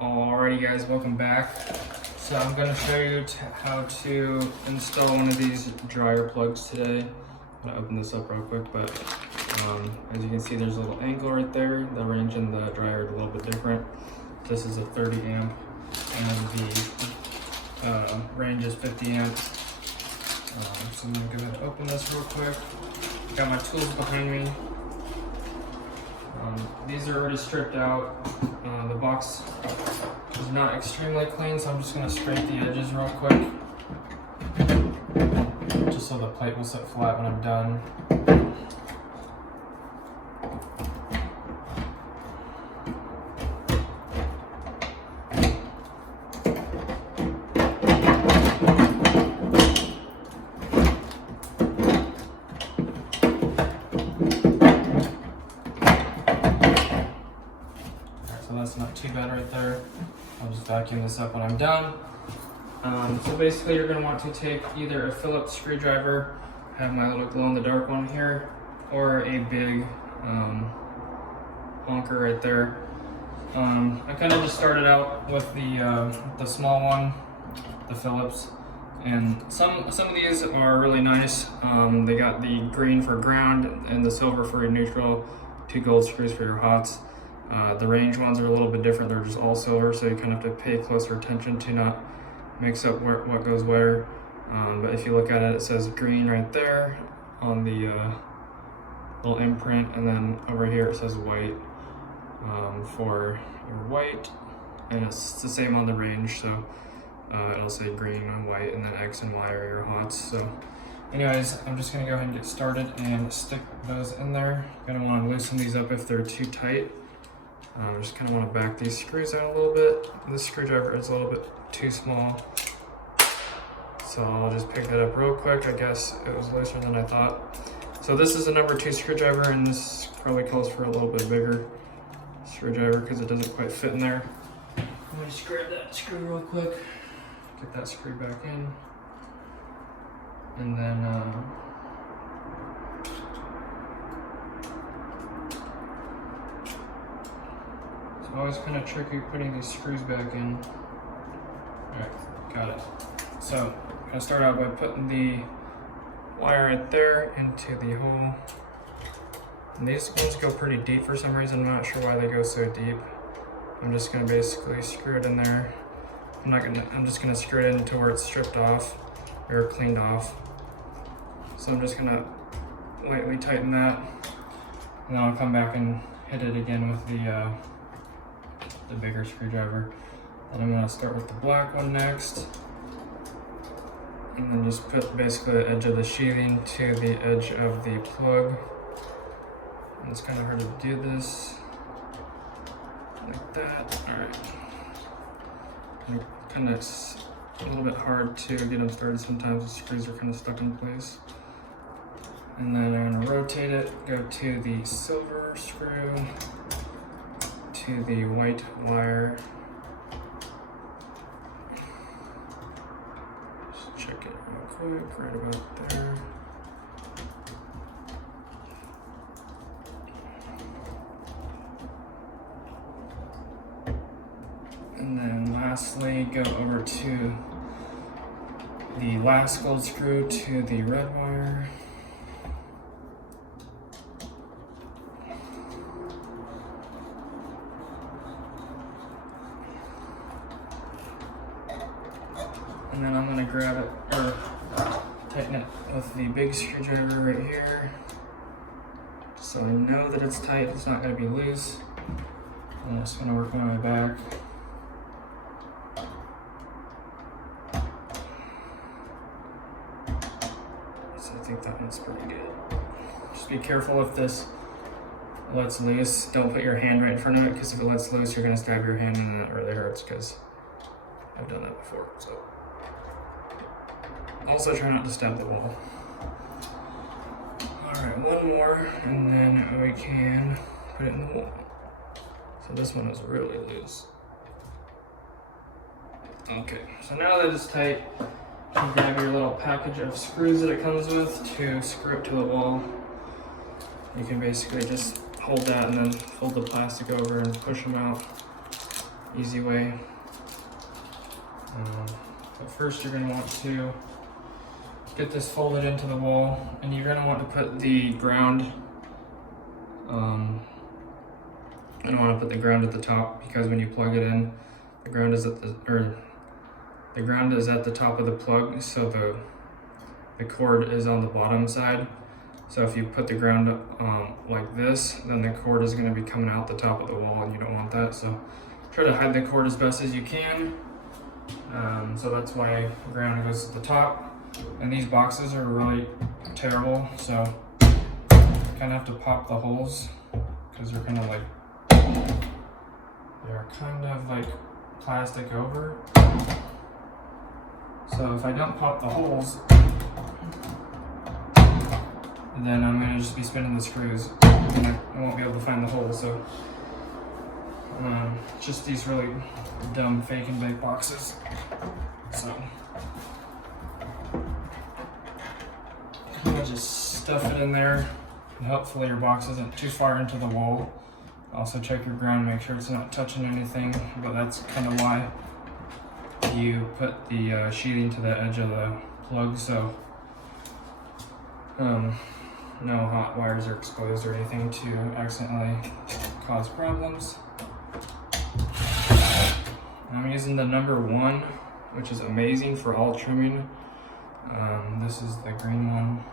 Alrighty guys, welcome back. So I'm going to show you how to install one of these dryer plugs today. I'm going to open this up real quick, but as you can see there's a little angle right there. The range in the dryer is a little bit different. This is a 30 amp and the range is 50 amps. So I'm going to go ahead and open this real quick. Got my tools behind me. These are already stripped out. The box is not extremely clean, so I'm just going to scrape the edges real quick, just so the plate will sit flat when I'm done. So that's not too bad right there. I'll just vacuum this up when I'm done. So basically you're going to want to take either a Phillips screwdriver, have my little glow-in-the-dark one here, or a big honker right there. I kind of just started out with the small one, the Phillips, and some of these are really nice. They got the green for ground and the silver for your neutral, 2 gold screws for your hots. The range ones are a little bit different. They're just all silver, so you kind of have to pay closer attention to not mix up what goes where. But if you look at it, it says green right there on the little imprint, and then over here it says white for your white, and it's the same on the range, so it'll say green and white, and then X and Y are your hots. So anyways, I'm just going to go ahead and get started and stick those in there. You're going to want to loosen these up if they're too tight. Just kind of want to back these screws out a little bit. This screwdriver is a little bit too small, so I'll just pick that up real quick. I guess it was looser than I thought. So this is a number 2 screwdriver, and this probably calls for a little bit bigger screwdriver because it doesn't quite fit in there. I'm going to just grab that screw real quick, get that screw back in, and then it's always kind of tricky putting these screws back in. Alright, got it. So I'm going to start out by putting the wire right there into the hole. And these ones go pretty deep for some reason. I'm not sure why they go so deep. I'm just going to basically screw it in there. I'm just going to screw it in to where it's stripped off or cleaned off. So I'm just going to lightly tighten that, and then I'll come back and hit it again with the bigger screwdriver. And I'm going to start with the black one next, and then just put basically the edge of the sheathing to the edge of the plug. And it's kind of hard to do this like that. Alright. Kind of a little bit hard to get them started. Sometimes the screws are kind of stuck in place. And then I'm going to rotate it, go to the silver screw, to the white wire. Just check it real quick, right about there. And then lastly, go over to the last gold screw to the red wire. And then I'm going to grab it, or tighten it with the big screwdriver right here, just so I know that it's tight, it's not going to be loose. I'm just going to work my way back. So I think that one's pretty good. Just be careful if this lets loose. Don't put your hand right in front of it, because if it lets loose, you're going to stab your hand and it really hurts, because I've done that before. So also try not to stab the wall. Alright, one more, and then we can put it in the wall. So this one is really loose. Okay, so now that it's tight, you grab your little package of screws that it comes with to screw it to the wall. You can basically just hold that and then fold the plastic over and push them out. easy way. But first you're going to want to get this folded into the wall, and you're going to want to put the ground I don't want to put the ground at the top, because when you plug it in, the ground is at the top of the plug, so the cord is on the bottom side. So if you put the ground like this, then the cord is going to be coming out the top of the wall, and you don't want that. So try to hide the cord as best as you can. So that's why the ground goes at the top. And these boxes are really terrible, so you kind of have to pop the holes, because they're kind of like plastic over. So if I don't pop the holes, then I'm going to just be spinning the screws, and I won't be able to find the holes. So just these really dumb fake and bake boxes. So I'm going to just stuff it in there, and hopefully your box isn't too far into the wall. Also check your ground, make sure it's not touching anything, but that's kind of why you put the sheathing to the edge of the plug, so no hot wires are exposed or anything to accidentally cause problems. I'm using the number 1, which is amazing for all trimming. This is the green one.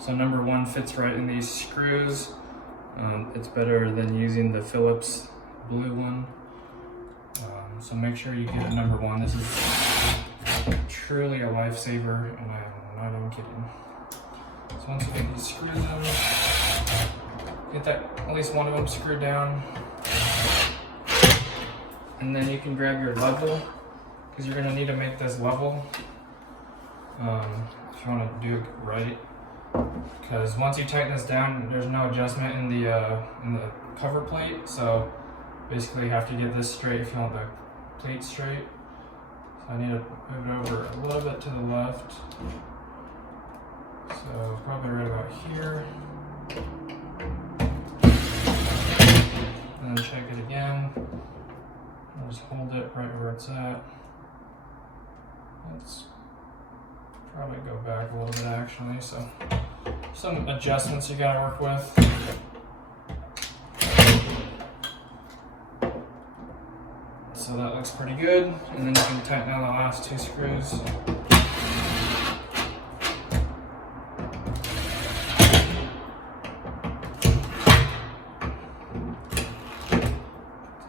So number 1 fits right in these screws. It's better than using the Phillips blue one. So make sure you get a number 1. This is truly a lifesaver, and I'm not even kidding. So once you get these screws in, get at least one of them screwed down, and then you can grab your level, because you're going to need to make this level if you want to do it right. Because once you tighten this down, there's no adjustment in the cover plate. So basically, you have to get this straight if you want the plate straight. So I need to move it over a little bit to the left. So probably right about here. And then check it again. I'll just hold it right where it's at. Let's probably go back a little bit actually. So some adjustments you gotta work with. So that looks pretty good. And then you can tighten down the last 2 screws. It's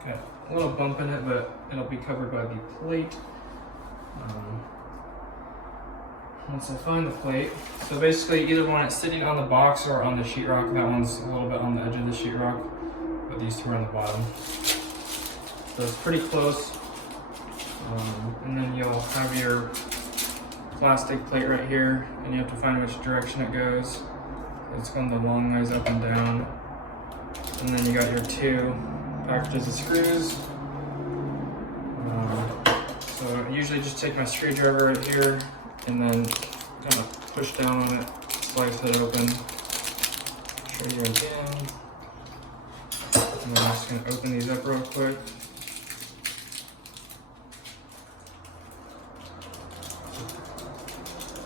got a little bump in it, but it'll be covered by the plate. Once I find the plate, so basically you either want it sitting on the box or on the sheetrock. That one's a little bit on the edge of the sheetrock, but these 2 are on the bottom. So it's pretty close. And then you'll have your plastic plate right here, and you have to find which direction it goes. It's going the long ways up and down. And then you got your 2 packages of screws. So I usually just take my screwdriver right here, and then kind of push down on it, slice it open, show you again. And then I'm just going to open these up real quick.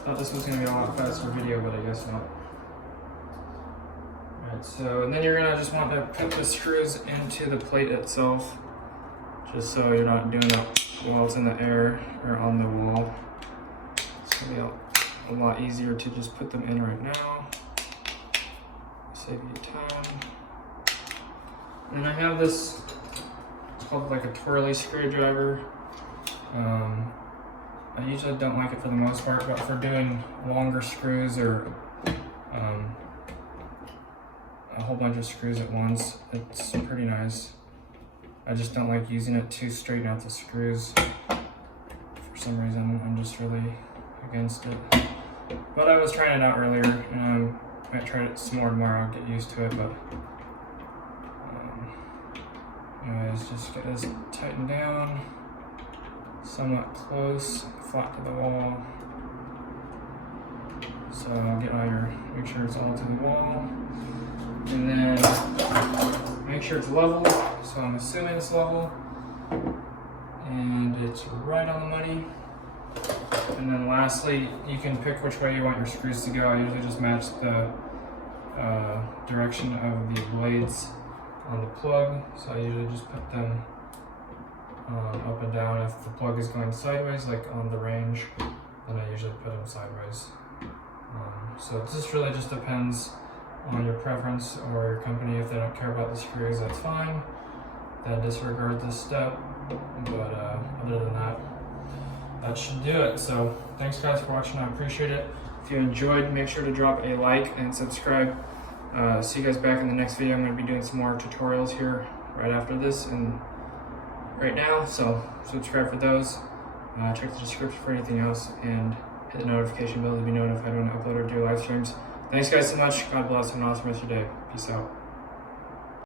Thought this was going to be a lot faster video, but I guess not. Alright, so and then you're going to just want to put the screws into the plate itself, just so you're not doing it while it's in the air or on the wall. It's going to be a lot easier to just put them in right now. Save you time. And I have this, it's called like a twirly screwdriver. I usually don't like it for the most part, but for doing longer screws or a whole bunch of screws at once, it's pretty nice. I just don't like using it to straighten out the screws. For some reason, I'm just really against it. But I was trying it out earlier, and I might try it some more tomorrow. I'll get used to it, but anyways, just get this tightened down, somewhat close, flat to the wall. So I'll get all your, make sure it's all to the wall. And then make sure it's level. So I'm assuming it's level. And it's right on the money. And then lastly, you can pick which way you want your screws to go. I usually just match the direction of the blades on the plug. So I usually just put them up and down. If the plug is going sideways, like on the range, then I usually put them sideways. So it just really just depends on your preference or your company. If they don't care about the screws, that's fine. Then disregard this step. But other than that, that should do it. So thanks guys for watching. I appreciate it. If you enjoyed, make sure to drop a like and subscribe. See you guys back in the next video. I'm going to be doing some more tutorials here right after this and right now. So subscribe for those. Check the description for anything else and hit the notification bell to be notified when I upload or do live streams. Thanks guys so much. God bless and an awesome rest of your day. Peace out.